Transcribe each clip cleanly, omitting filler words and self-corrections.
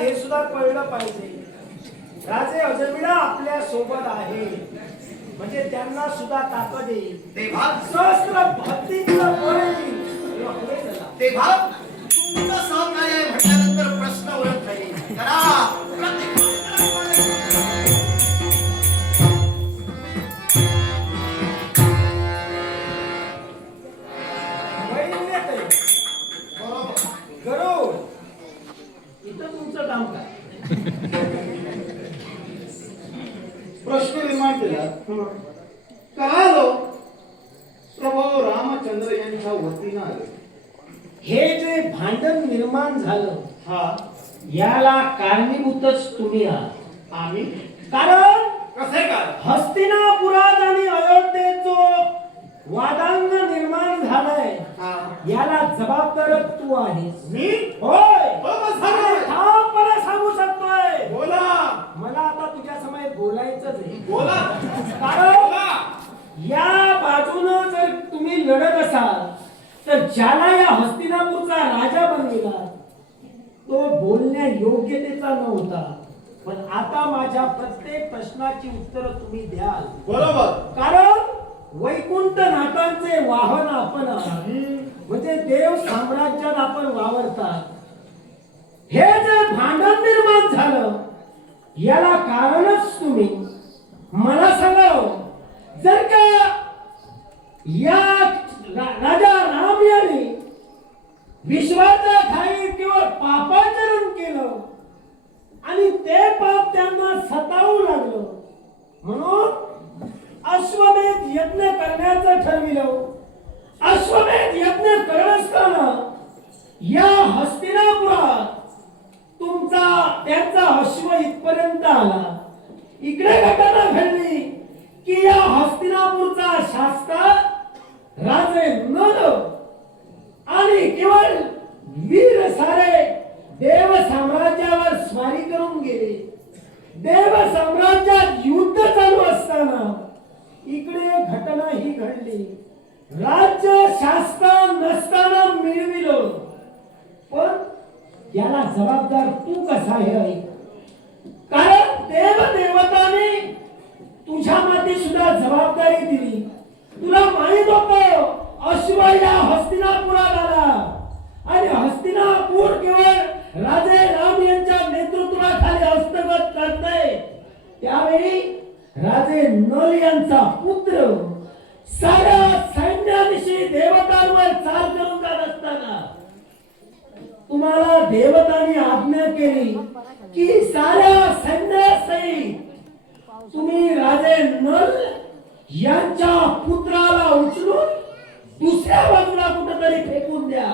हे सुद्धा कळलं पाहिजे. राजे अजमिळा आपल्या सोबत आहे म्हणजे त्यांना सुद्धा ताकद येईल. तेव्हा सहस्त्र भक्तीचं बळ येईल. तेव्हा तुमचं सहकार्य म्हटल्यानंतर प्रश्न ओळख नाही करा. गरुड इथं तुमचं काम काय? प्रश्न निर्माण केला. कळालो प्रभू रामचंद्र यांच्या वतीनं आले. हे जे भांडण निर्माण झालं हा याला कारणीभूतच तुम्ही आहात. आम्ही कारण कसे काय? हस्तिनापुरात आणि अयोध्येत जो वादांग निर्माण झालाय हा याला जबाबदार तू आहेस. मी होय झालंय. ठामपणे सांगू शकतोय. बोला मला आता तुझ्या समोर बोलायचंच आहे. बोला कारण या बाजूनं जर तुम्ही लढत असाल तर ज्याला या हस्तिनापूरचा राजा बनविला तो बोलण्या योग्यतेचा नव्हता. पण आता माझ्या प्रत्येक प्रश्नाची उत्तरं तुम्ही द्याल. बरोबर. कारण वैकुंठ नाथांचे वाहन आपण आहात. म्हणजे देव साम्राज्यात आपण वावरतात. हे जे भांडण निर्माण झालं याला कारणच तुम्ही. मला सांगा जर का या राजा राम यांनी विश्वाच्या ठाई केवळ पापाचरण केलं आणि ते पाप त्यांना सतावू लागलं म्हणून अश्वमेध यज्ञ करण्याचं ठरविलं. अश्वमेध यज्ञ करत असताना या हस्तिनापुरात त्यांचा अश्व इथपर्यंत आला. इकडे घटना घडली की या हस्तिनापूरचा शासक राजे नल आणि केवळ वीर सारे देव साम्राज्यावर स्वारी करून गेले. देव साम्राज्यात युद्ध चालू असताना इकडे घटना ही घडली. राज्य शासन नसताना मिळविलं. पण याला जबाबदार तू कसा आहे? कारण देव देवताने तुझ्या मध्ये सुद्धा जबाबदारी दिली. तुला माहित होतं अश्व या हस्तिनापुरात आला आणि हस्तिनापूर केवळ राजे राम यांच्या नेतृत्वाखाली हस्तगत करते. त्यावेळी राजे नल यांचा पुत्र साऱ्या सैन्याविषयी देवतांवर चाल करून जात असताना तुम्हाला देवतांनी आज्ञा केली की साऱ्या सैन्यासहित तुम्ही राजे नल यांच्या पुत्राला उचलून दुसऱ्या बाजूला कुठेतरी फेकून द्या.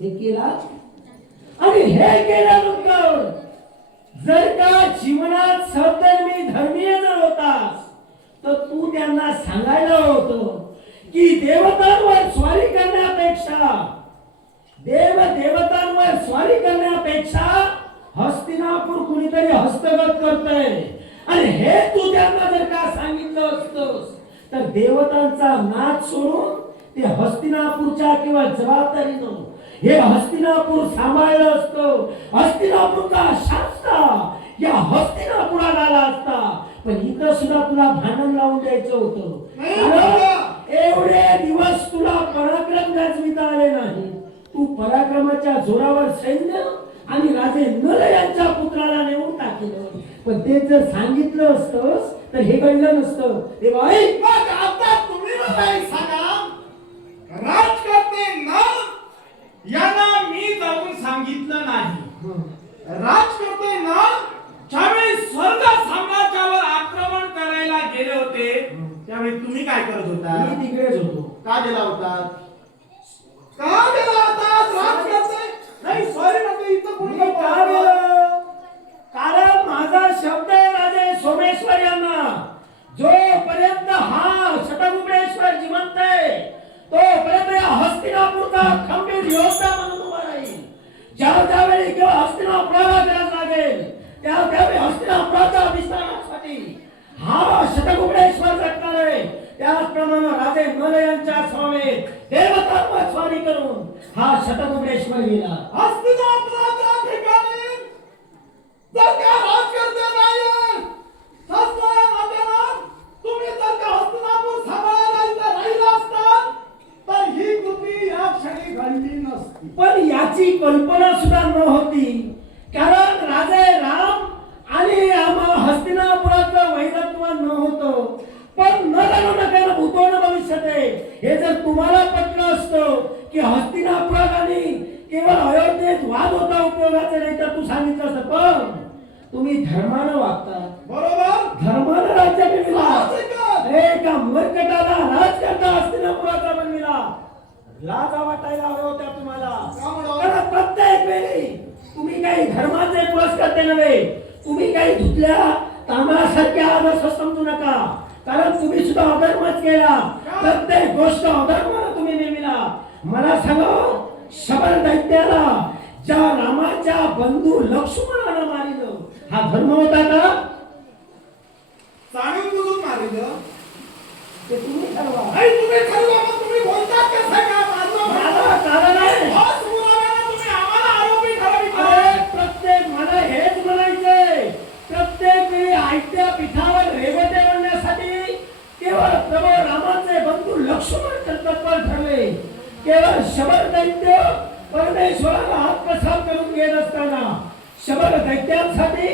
हे केला आणि हे केल्यानंतर जर का जीवनात सद्धर्मी धर्मीय जर होतास तर तू त्यांना सांगायला होतं की देवतांवर स्वारी करण्यापेक्षा हस्तिनापूर कुणीतरी हस्तगत करतंय आणि हे तू त्यांना जर का सांगितलं असतंस तर देवतांचा नाद सोडून ते हस्तिनापूरच्या किंवा जबाबदारीनं हे हस्तिनापूर सांभाळलं असतं. हस्तिनापूरचा शासक या हस्तिनापुरात आला असता. पण इथं सुद्धा तुला भांडण लावून द्यायचं होतं. एवढे दिवस तुला पराक्रम गाजविता आले नाही. तू पराक्रमाच्या जोरावर सैन्य आणि राजे नल यांच्या पुत्राला नेऊन टाकलं. पण ते जर सांगितलं असतंस तर हे घडलं नसतं. हे बाई मग आता तुम्ही काय सांगा? राजकर्ते नल यांना मी जाऊन सांगितलं नाही. राजकर्ते नल ज्यावेळी स्वर्ग साम्राज्यावर आक्रमण करायला गेले होते त्यावेळी तुम्ही काय करत होता? मी तिकडेच होतो. का गेला होता? का गेला होता? राजकर्ते नाही सॉरी नको इथं कोणी का गेलं? कारण माझा शब्द आहे राजे सोमेश्वर यांना. जोपर्यंत हा शतगुप्तेश्वर जिवंत आहे तोपर्यंत या हस्तिनापूरचा खंबीर योद्धा म्हणून उभा राहील. ज्यावेळी किंवा हस्तिनापुराला गरज लागेल त्यावेळी हस्तिनापुराच्या विस्तारासाठी हा शतगुप्तेश्वर जगणार आहे. त्याचप्रमाणे राजे नल यांच्या स्वामेत देवतांवर स्वारी करून हा शतगुप्तेश्वर गेला. हस्तिनापुराच्या ठिकाणी आणली नसती. पण याची कल्पना सुद्धा नव्हती, कारण राजे राम आणि हस्तिनापुराचं वैरत्व नव्हतं. पण न जाणू नका भूतोन भविष्यते, हे जर तुम्हाला पटलं असतं की हस्तिनापुरात आणि केवळ अयोध्येत वाद होता उपयोगाचा, नाही तर तू सांगितलं असतं. पण तुम्ही धर्मानं वागता, बरोबर. धर्मानं राज्य मिळविला. राजकारण. एका मूर्खटाला राजकर्ता हस्तिनापुराचा बनविला. लाजा वाटायला हव्या होत्या तुम्हाला. का म्हणून? कारण प्रत्येक वेळी तुम्ही काही धर्माचे पुरस्कार नव्हे, तुम्ही काही धुतल्या तांदळासारख्या आदर्श समजू नका, कारण तुम्ही सुद्धा अधर्मच केला. प्रत्येक गोष्ट अधर्मानं तुम्ही नेमिला. मला सांगा, शबर दैत्याला ज्या रामाच्या बंधू लक्ष्मणानं मारिलं, हा धर्म होता का? जाणून बुजून मारिलं. ते तुम्ही ठरवा. नाही, तुम्ही ठरवा. मग तुम्ही बोलतात कसं काय? मला कारण आहे. हाच मुलाला तुम्ही आम्हाला आरोपी ठरविता. अरे, प्रत्येक मला हेच म्हणायचंय, प्रत्येक वेळी आयत्या पिठावर रेवटे बनण्यासाठी केवळ प्रभू रामाचे बंधू लक्ष्मण तत्पर ठरले. केवळ शबर दैत्य परमेश्वराला आत्मसात करून घेत असताना शबर दैत्यांसाठी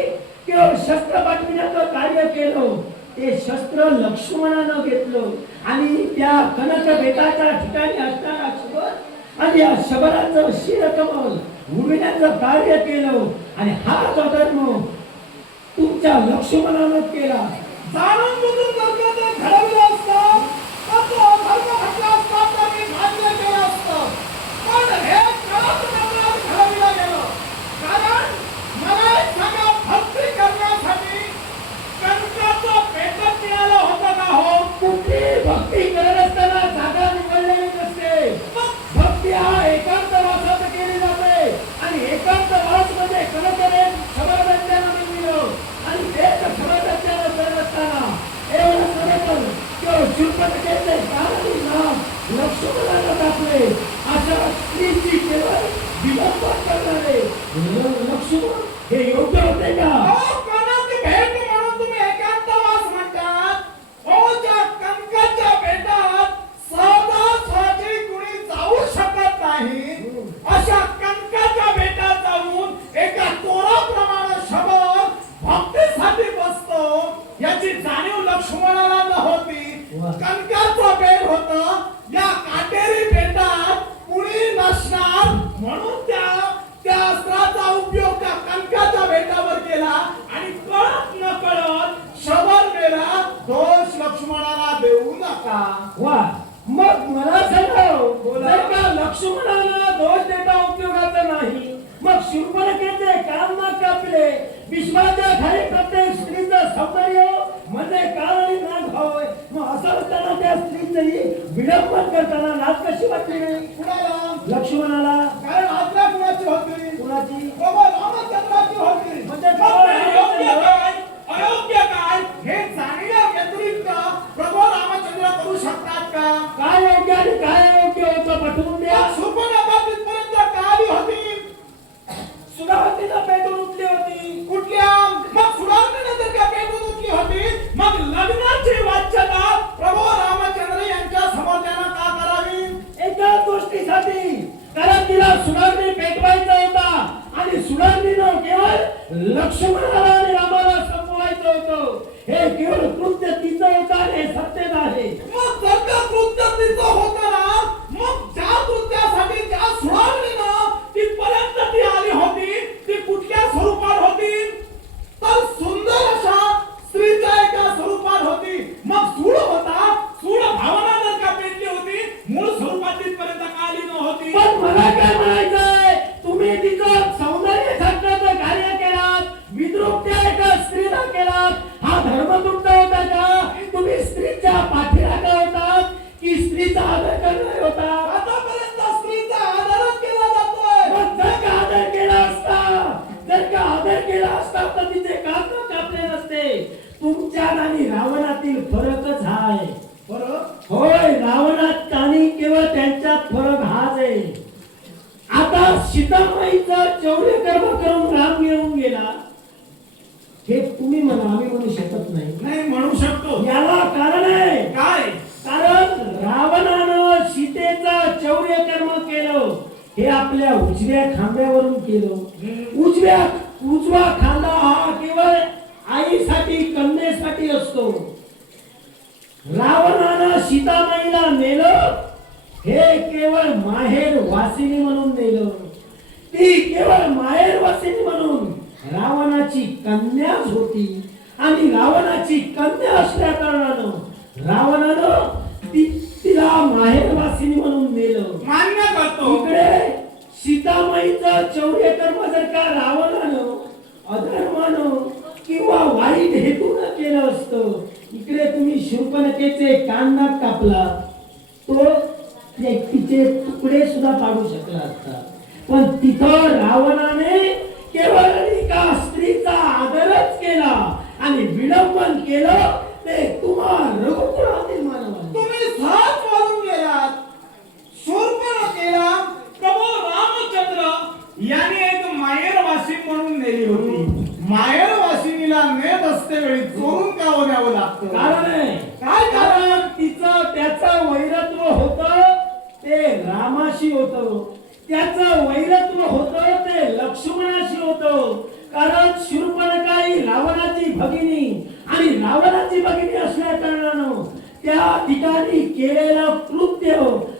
केवळ शस्त्र पाठविण्याचं कार्य केलं. ते शस्त्र लक्ष्मणानं घेतलं आणि त्या कनक बेटाच्या ठिकाणी असणारा शबर आणि या शबराचं शिरकमल उडविण्याचं कार्य केलं. आणि हाच अधर्म तुमच्या लक्ष्मणानं केला. जाणून बुजून जर का ते घडवलं असतं, तर तो अधर्म घडला असता, तर मी मान्य केलं असतं. पण हे कळत नकळत घडविलं गेलं. कारण मला एक सांगा, भक्ती करण्यासाठी कणकाचं पेटत मिळालं होतं का हो? कुठली भक्ती करत असताना जागा निवडलेली नसते. भक्ती हा एकांतवासात केली जाते आणि एकांतवास मध्ये कणकने शबरदत्त्यानं मिळवलं आणि एक शबरदत्त्यानं करत असताना एवढं समजलं की शूर्पणखेचे काळी नाम लक्ष्मणाला टाकले. अशा स्त्रीची केवळ विलंबन करणारे लक्ष्मण हे योग्य होते का? अहो, कणक भेट म्हणून तुम्ही एकांतवास म्हणतात. अहो, ज्या कणकाच्या बेटात सहजासहजी कुणी जाऊ शकत नाही, अशा कणकाच्या बेटात जाऊन एका चोराप्रमाणे शबर भक्तीसाठी बसतो, याची जाणीव लक्ष्मणाला नव्हती. वा. कणकाचा बेट होता, या काटेरी बेटात कुणी नसणार, म्हणून त्या अस्त्राचा उपयोग त्या कणकाच्या बेटावर केला आणि कळत न कळत शबर मेला. दोष लक्ष्मणाला देऊ नका. वा, मग मला सांगा, जर का लक्ष्मणाला दोष देता उपयोगाचा नाही, मग शूर्पणखेचे कान नाक कापले. विश्वाच्या खाली प्रत्येक स्त्रीचं सौंदर्य म्हणजे कान आणि नाक होय. मग असं असताना त्या स्त्रीचंही विडंबन करताना लाज कशी वाटली नाही कुणाला? लक्ष्मणाला? कारण आज्ञा कुणाची होती? कुणाची? बाबा रामचंद्राची होती. म्हणजे मग ते योग्य काय, अयोग्य काय हे जाणण्या व्यतिरिक्त प्रभू रामचंद्र करू शकतात का? काय योग्य आणि काय अयोग्य होतं पटवून द्या. शूर्पणखा तिथपर्यंत का आली होती? सुधावतीला पेटून उठली होती. कुठल्या? मग सुधारणेने जर का पेटून उठली होती, मग लग्नाची वाच्यता प्रभू रामचंद्र यांच्या समोर त्यानं का करावी? एका गोष्टीसाठी, कारण तिला सुनावणी पेटवायचा होता आणि सुनावणीनं केवळ लक्ष्मणाला आणि रामाला संपवायचं होतं. हे केवळ कृत्य तिचं होतं आणि हे सत्यच आहे. मग जर का कृत्य तिचं होतं ना, मग ज्या कृत्यासाठी ज्या सुनावणीनं तिथपर्यंत ती आली होती, ती कुठल्या स्वरूपात होती? तर सुंदर अशा स्त्रीच्या एका स्वरूपात होती. मग सूळ होता, सूळ भावना जर का पेटली होती, मूळ स्वरूपात तिथपर्यंत का आली नव्हती? पण मला काय म्हणायचंय, तुम्ही तिचं सौंदर्य झाकण्याचं कार्य केलात, विद्रूप त्या एका स्त्रीला केलात. हा धर्म तुमचा होता का? तुम्ही स्त्रीच्या पाठीराखा होतात की स्त्रीचा आदर करणारे होता? आतापर्यंत स्त्रीचा आदरच केला जातोय. मग जर का आदर केला असता, जर का आदर केला असता तर तिचे कान कापले नसते. तुमच्या आणि रावणातील फरकच आहे. बरं, होय, रावणात आणि केवळ त्यांच्यात फरक हाच आहे. आता सीतामाईचा चौर्य कर्म करून राम घेऊन गेला, हे तुम्ही म्हणा, आम्ही म्हणू शकत नाही. नाही म्हणू शकतो. याला कारण आहे. काय? कारण रावणानं सीतेचा चौर्य कर्म केलं हे आपल्या उजव्या खांद्यावरून केलं. उजवा खांदा हा केवळ आईसाठी कन्येसाठी असतो. रावणानं सीतामाईला नेलं हे केवळ माहेर वासिनी म्हणून नेलं. ती केवळ माहेर वासिनी म्हणून रावणाची कन्याच होती आणि रावणाची कन्या असल्या कारणानं रावणानं तिला माहेर वासिनी म्हणून नेलं. मान्य करतो. इकडे सीतामाईचं चौर्य कर्म जर का रावणानं अधर्मानं किंवा वाईट हेतून केलं असतं, इकडे तुम्ही शूर्पणखेचे कान कापला तो व्यक्तीचे तुकडे सुद्धा पाडू शकला असता. पण तिथं रावणाने केवळ एका स्त्रीचा आदरच केला आणि विडंबन केलं ते तुम्हा रघुकुळातील मानवाने. तुम्ही सहज बोलून गेलात. शूर्पणखेला प्रभू रामचंद्र यांनी एक माहेर वासिन म्हणून नेली होती. माहेर वासिनीला नेत असते वेळी चोरून का न्यावं लागतं? कारण आहे. काय कारण? तिचं त्याचं वैरत्व होतं ते रामाशी होतं. त्याचं वैरत्व होतं ते लक्ष्मणाशी होतं. कारण शूर्पणखा ही रावणाची भगिनी आणि रावणाची भगिनी असल्या कारणानं त्या ठिकाणी केलेलं कृत्य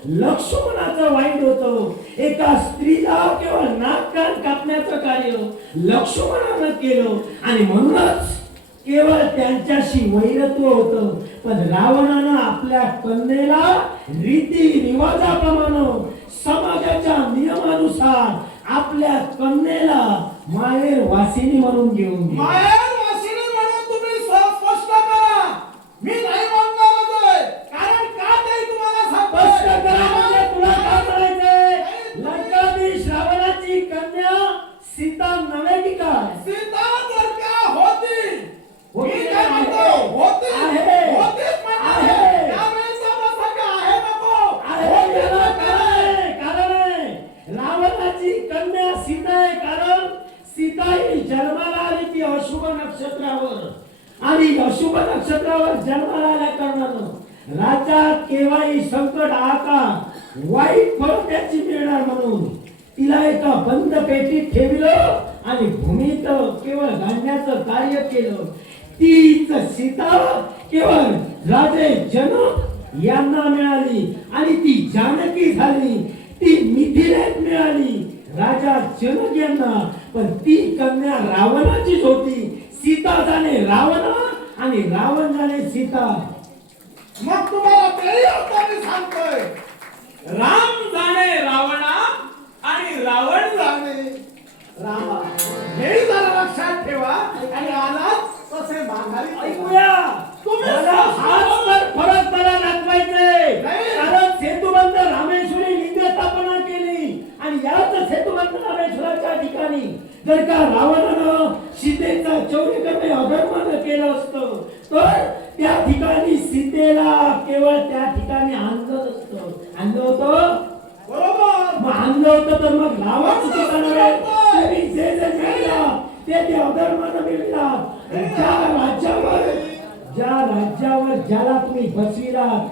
लक्ष्मणाचं वाईट होतं. एका स्त्रीला केवळ नाक कान कापण्याचं कार्य लक्ष्मणानं केलं आणि म्हणूनच केवळ त्यांच्याशी वैरत्व होतं. पण रावणानं आपल्या कन्येला रीती रिवाजाप्रमाणे समाजाच्या नियमानुसार आपल्या कन्येला माहेर वासिनी म्हणून घेऊन गेले. माहेर वासिनी म्हणून तुम्ही स्पष्ट करा. मी नाही म्हणणार आहे. कारण का ते तुम्हाला स्पष्ट करा सांगतोय. म्हणजे तुला काय करायचंय? लंकाधीश रावणाची कन्या सीता नव्हे की काय? सीता जर का होती, होती मी काय म्हणतो? आहे. होती. आहे. होतीच म्हणतो. आहे. त्यावेळेचा प्रसंग आहे नको. आहे, याला कारण आहे. रावणाची कन्या सीता आहे. कारण सीता ही जन्माला आली ती अशुभ नक्षत्रावर आणि अशुभ नक्षत्रावर जन्माला आल्या कारणानं राज्यात केव्हाही संकट आकार वाईट फळ त्याची मिळणार म्हणून तिला एका बंद पेटीत ठेवलं आणि भूमीत केवळ घालण्याचं कार्य केलं. तीच सीता केवळ राजे जनक यांना मिळाली आणि ती जानकी झाली. ती मिथिलेत मिळाली राजा जनक यांना. पण ती कन्या रावणाचीच होती. सीता जाणे रावण आणि रावण जाणे सीता. मग तुम्हाला तरी आता मी सांगतोय, राम जाणे रावणा आणि रावण जाणे रामा. हे जरा लक्षात ठेवा आणि आलाच तसे माघारी ऐकूया. तुम्ही मला हाच तर फरक मला दाखवायचे. नाही. कारण सेतुबंध रामेश्वरी लिंग स्थापना केली आणि याच सेतुबंध रामेश्वराच्या ठिकाणी जर का रावणानं सीतेचा चौर्य करणे अधर्मानं केलं असतं तर त्या ठिकाणी सीतेला केवळ त्या ठिकाणी आणलं असतं. आणलं होतं बरोबर. मग आणलं होतं तर मग रावण चुकीचा नव्हे. तुम्ही जे जे मिळला ते अधर्मानं मिळला. ज्या राज्यावर ज्याला तुम्ही बसविलात,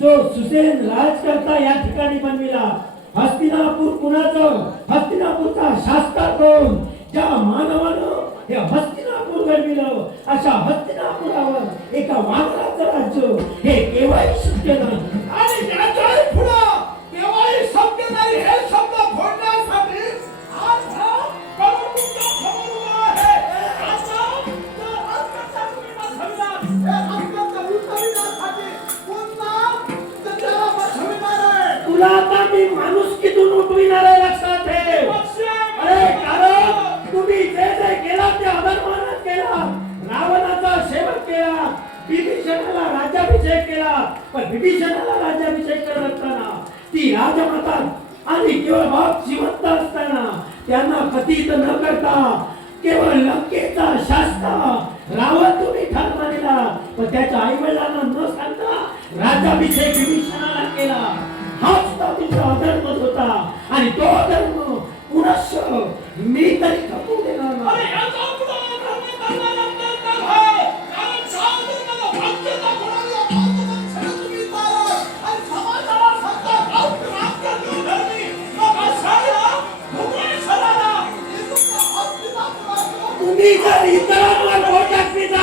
जो सुसेन राजकर्ता या ठिकाणी बनविला, हस्तिनापूर कुणाचं? हस्तिनापूरचा शास्त्र कोण? ज्या मानवानं हे हस्तिनापूर घडविलं अशा हस्तिनापुरावर एका वानराचं राज्य हे केव्हाही शक्य नाही. आणि त्याच्याही पुढं तेव्हाही शब्द नाही. हे शब्द फोडण्यासाठी आज हा करून तुमच्या समोर उभा आहे. आता जर अत्यंत तुम्ही बसविलात, हे अत्यंत उतरविण्यासाठी पुन्हा त्याला बसविणार आहे. तुला आता मी माणुसकीतून उठविणार आहे, लक्षात ठेव. अरे कारण तुम्ही जे जे केला ते अधर्मानच केला. रावणाचा सेवक केला, विभीषणाला राज्याभिषेक केला. पण विभीषणाला राज्याभिषेक करत असताना ती राजमाता आणि केवळ बाप जिवंत असताना त्यांना पतित न करता केवळ लंकेचा शास्त्र रावण तुम्ही ठार मानला. पण त्याच्या आई वडिलांना न सांगता राज्याभिषेक विभीषणाला केला. हाच तर तुमचा अधर्म होता आणि तो अधर्म पुनश्च मी तरी खपू देणार अरे नाही. याचा पुढं धर्म करणारा तर आहे. कारण शास्त्राला वाक्यता कोणाला पाहतो तुम्ही पाहा आणि समाजाला सत्ता राष्ट्र धर्मी मग अशा तुम्ही जर इतरांवर बोट दाखवीत